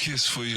kiss for you.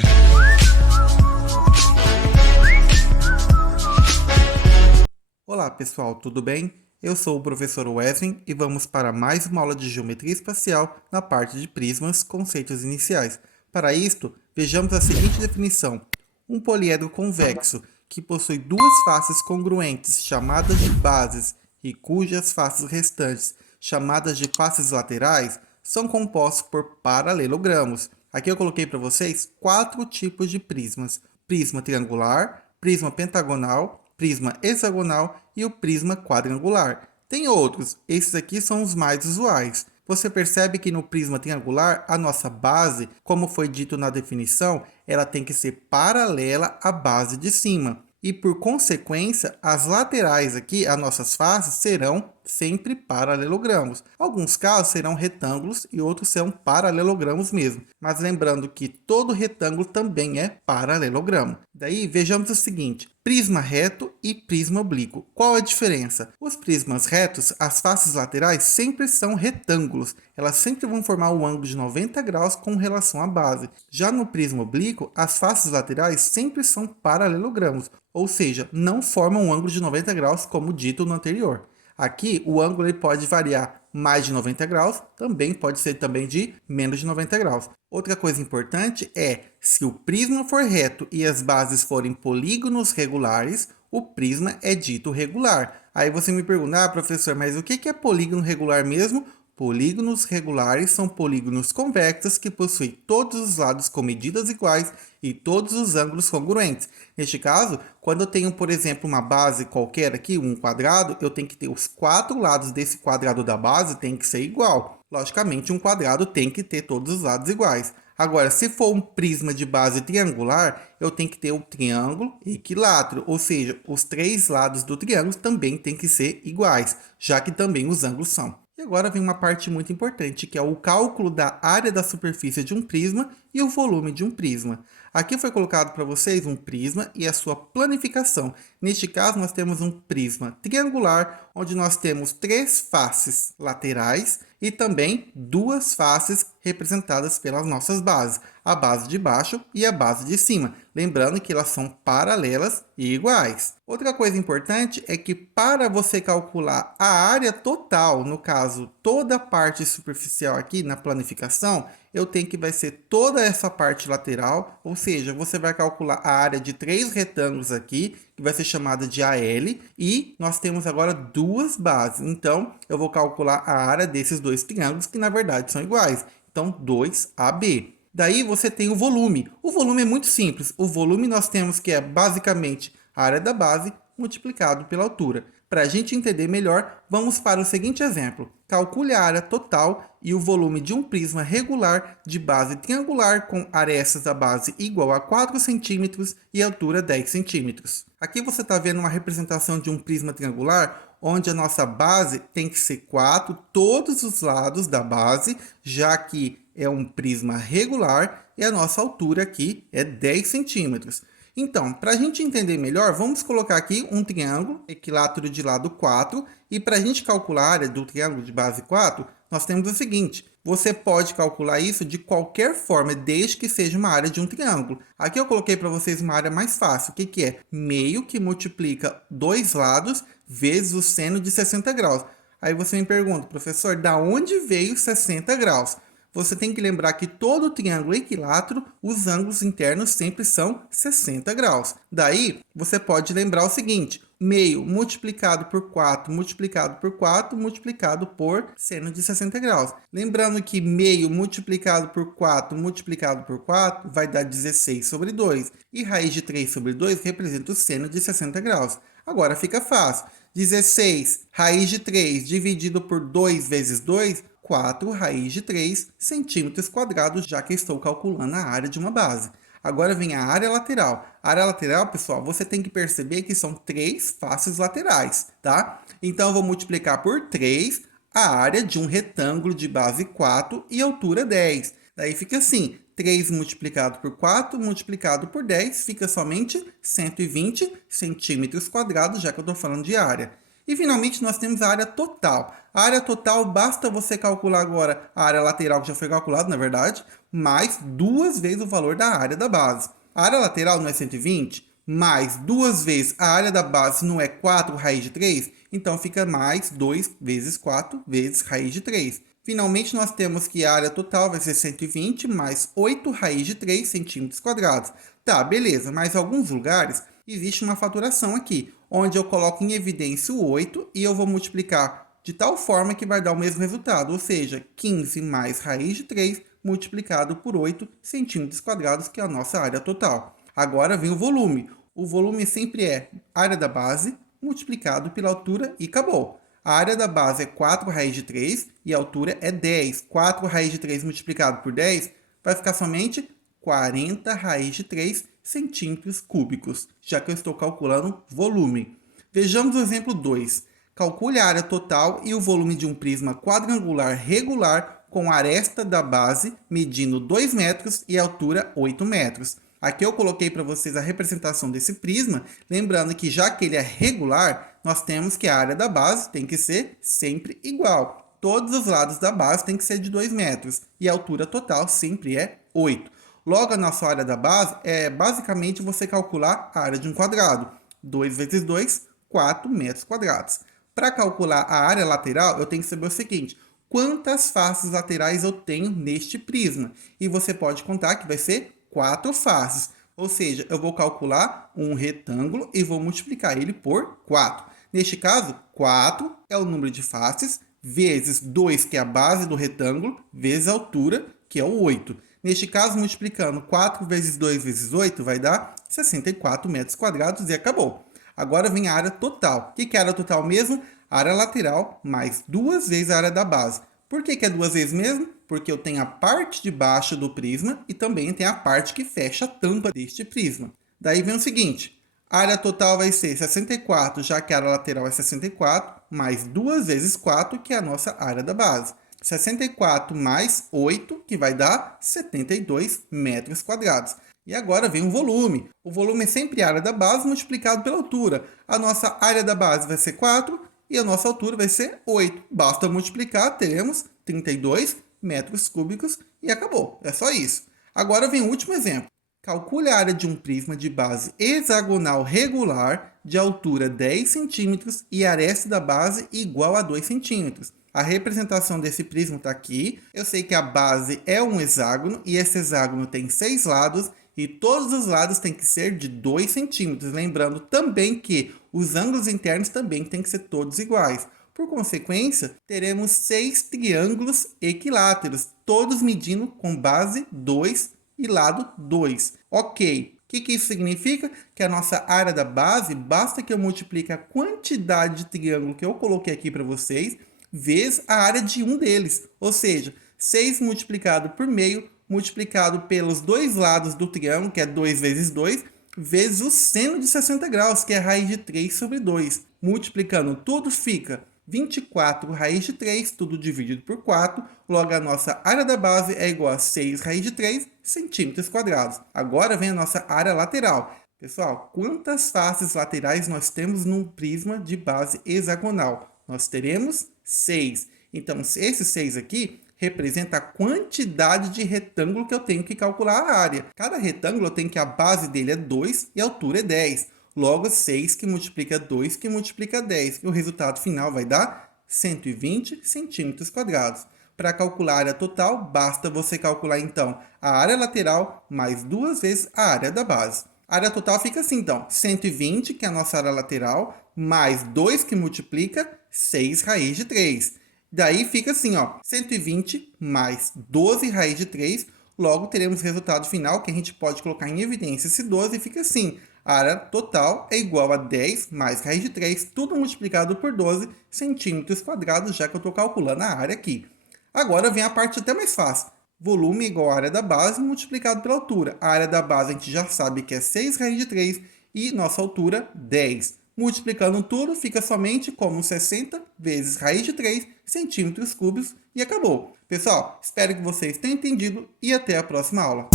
Olá pessoal, tudo bem? Eu sou o professor Wesley e vamos para mais uma aula de geometria espacial na parte de prismas, conceitos iniciais. Para isto, vejamos a seguinte definição. Um poliedro convexo que possui duas faces congruentes chamadas de bases e cujas faces restantes, chamadas de faces laterais, são compostos por paralelogramos. Aqui eu coloquei para vocês 4 tipos de prismas. Prisma triangular, prisma pentagonal, prisma hexagonal e o prisma quadrangular. Tem outros, esses aqui são os mais usuais. Você percebe que no prisma triangular, a nossa base, como foi dito na definição, ela tem que ser paralela à base de cima. E por consequência, as laterais aqui, as nossas faces, serão sempre paralelogramos. Alguns casos serão retângulos e outros serão paralelogramos mesmo. Mas lembrando que todo retângulo também é paralelogramo. Daí vejamos o seguinte, prisma reto e prisma oblíquo. Qual a diferença? Os prismas retos, as faces laterais sempre são retângulos. Elas sempre vão formar um ângulo de 90 graus com relação à base. Já no prisma oblíquo, as faces laterais sempre são paralelogramos. Ou seja, não formam um ângulo de 90 graus como dito no anterior. Aqui o ângulo ele pode variar mais de 90 graus, também pode ser também de menos de 90 graus. Outra coisa importante é, se o prisma for reto e as bases forem polígonos regulares, o prisma é dito regular. Aí você me pergunta, professor, mas o que é polígono regular mesmo? Polígonos regulares são polígonos convexos que possuem todos os lados com medidas iguais e todos os ângulos congruentes. Neste caso, quando eu tenho, por exemplo, uma base qualquer aqui, um quadrado, eu tenho que ter os 4 lados desse quadrado da base tem que ser igual. Logicamente, um quadrado tem que ter todos os lados iguais. Agora, se for um prisma de base triangular, eu tenho que ter o triângulo equilátero, ou seja, os 3 lados do triângulo também têm que ser iguais, já que também os ângulos são. E agora vem uma parte muito importante, que é o cálculo da área da superfície de um prisma e o volume de um prisma. Aqui foi colocado para vocês um prisma e a sua planificação. Neste caso, nós temos um prisma triangular, onde nós temos 3 faces laterais e também 2 faces representadas pelas nossas bases, a base de baixo e a base de cima. Lembrando que elas são paralelas e iguais. Outra coisa importante é que para você calcular a área total, no caso, toda a parte superficial aqui na planificação, eu tenho que vai ser toda essa parte lateral, ou seja, você vai calcular a área de 3 retângulos aqui, que vai ser chamada de AL, e nós temos agora 2 bases. Então, eu vou calcular a área desses 2 triângulos, que na verdade são iguais. Então, 2AB. Daí você tem o volume. O volume é muito simples. O volume nós temos que é basicamente a área da base multiplicado pela altura. Para a gente entender melhor, vamos para o seguinte exemplo. Calcule a área total e o volume de um prisma regular de base triangular com arestas da base igual a 4 centímetros e altura 10 centímetros. Aqui você está vendo uma representação de um prisma triangular, onde a nossa base tem que ser 4, todos os lados da base, já que é um prisma regular e a nossa altura aqui é 10 centímetros. Então, para a gente entender melhor, vamos colocar aqui um triângulo equilátero de lado 4. E para a gente calcular a área do triângulo de base 4, nós temos o seguinte. Você pode calcular isso de qualquer forma, desde que seja uma área de um triângulo. Aqui eu coloquei para vocês uma área mais fácil. O que é? Meio que multiplica 2 lados vezes o seno de 60 graus. Aí você me pergunta, professor, da onde veio 60 graus? Você tem que lembrar que todo triângulo equilátero, os ângulos internos sempre são 60 graus. Daí, você pode lembrar o seguinte, meio multiplicado por 4, multiplicado por 4, multiplicado por seno de 60 graus. Lembrando que meio multiplicado por 4, multiplicado por 4, vai dar 16 sobre 2. E raiz de 3 sobre 2 representa o seno de 60 graus. Agora fica fácil. 16 raiz de 3 dividido por 2 vezes 2, 4 raiz de 3 centímetros quadrados, já que estou calculando a área de uma base. Agora vem a área lateral. A área lateral, pessoal, você tem que perceber que são 3 faces laterais, tá? Então, eu vou multiplicar por 3 a área de um retângulo de base 4 e altura 10. Daí fica assim, 3 multiplicado por 4 multiplicado por 10 fica somente 120 centímetros quadrados, já que eu estou falando de área. E finalmente nós temos a área total. A área total basta você calcular agora a área lateral, que já foi calculada na verdade, mais 2 vezes o valor da área da base. A área lateral não é 120, mais 2 vezes a área da base não é 4 raiz de 3, então fica mais 2 vezes 4 vezes raiz de 3. Finalmente, nós temos que a área total vai ser 120 mais 8 raiz de 3 centímetros quadrados. Tá, beleza, mas em alguns lugares existe uma faturação aqui, onde eu coloco em evidência o 8 e eu vou multiplicar de tal forma que vai dar o mesmo resultado, ou seja, 15 mais raiz de 3 multiplicado por 8 centímetros quadrados, que é a nossa área total. Agora vem o volume. O volume sempre é área da base multiplicado pela altura e acabou. A área da base é 4 raiz de 3 e a altura é 10. 4 raiz de 3 multiplicado por 10 vai ficar somente 40 raiz de 3 centímetros cúbicos, já que eu estou calculando volume. Vejamos o exemplo 2. Calcule a área total e o volume de um prisma quadrangular regular com a aresta da base medindo 2 metros e a altura 8 metros. Aqui eu coloquei para vocês a representação desse prisma, lembrando que já que ele é regular, nós temos que a área da base tem que ser sempre igual. Todos os lados da base tem que ser de 2 metros e a altura total sempre é 8. Logo, a nossa área da base é basicamente você calcular a área de um quadrado. 2 vezes 2, 4 metros quadrados. Para calcular a área lateral, eu tenho que saber o seguinte: quantas faces laterais eu tenho neste prisma? E você pode contar que vai ser 4 faces. Ou seja, eu vou calcular um retângulo e vou multiplicar ele por 4. Neste caso, 4 é o número de faces, vezes 2, que é a base do retângulo, vezes a altura, que é o 8. Neste caso, multiplicando 4 vezes 2 vezes 8, vai dar 64 metros quadrados e acabou. Agora vem a área total. O que é a área total mesmo? A área lateral mais 2 vezes a área da base. Por que é 2 vezes mesmo? Porque eu tenho a parte de baixo do prisma e também tem a parte que fecha a tampa deste prisma. Daí vem o seguinte: a área total vai ser 64, já que a área lateral é 64, mais 2 vezes 4, que é a nossa área da base. 64 mais 8, que vai dar 72 metros quadrados. E agora vem o volume. O volume é sempre a área da base multiplicado pela altura. A nossa área da base vai ser 4 e a nossa altura vai ser 8. Basta multiplicar, teremos 32 metros cúbicos e acabou. É só isso. Agora vem o último exemplo. Calcule a área de um prisma de base hexagonal regular de altura 10 centímetros e aresta da base igual a 2 centímetros. A representação desse prisma está aqui. Eu sei que a base é um hexágono e esse hexágono tem 6 lados e todos os lados têm que ser de 2 centímetros. Lembrando também que os ângulos internos também têm que ser todos iguais. Por consequência, teremos 6 triângulos equiláteros, todos medindo com base 2 e lado 2. Ok. O que isso significa? Que a nossa área da base, basta que eu multiplique a quantidade de triângulo que eu coloquei aqui para vocês, vezes a área de um deles. Ou seja, 6 multiplicado por meio, multiplicado pelos dois lados do triângulo, que é 2 vezes 2, vezes o seno de 60 graus, que é a raiz de 3 sobre 2. Multiplicando tudo fica 24 raiz de 3, tudo dividido por 4. Logo, a nossa área da base é igual a 6 raiz de 3 centímetros quadrados. Agora vem a nossa área lateral. Pessoal, quantas faces laterais nós temos num prisma de base hexagonal? Nós teremos 6. Então, esse 6 aqui representa a quantidade de retângulo que eu tenho que calcular a área. Cada retângulo eu tenho que a base dele é 2 e a altura é 10. Logo, 6 que multiplica 2 que multiplica 10. E o resultado final vai dar 120 centímetros quadrados. Para calcular a área total, basta você calcular, então, a área lateral mais 2 vezes a área da base. A área total fica assim, então, 120, que é a nossa área lateral, mais 2 que multiplica 6 raiz de 3. Daí fica assim, ó, 120 mais 12 raiz de 3. Logo, teremos o resultado final, que a gente pode colocar em evidência esse 12, e fica assim: a área total é igual a 10 mais raiz de 3, tudo multiplicado por 12 centímetros quadrados, já que eu estou calculando a área aqui. Agora vem a parte até mais fácil. Volume igual à área da base multiplicado pela altura. A área da base a gente já sabe que é 6 raiz de 3 e nossa altura 10. Multiplicando tudo, fica somente como 60 vezes raiz de 3 centímetros cúbicos e acabou. Pessoal, espero que vocês tenham entendido e até a próxima aula.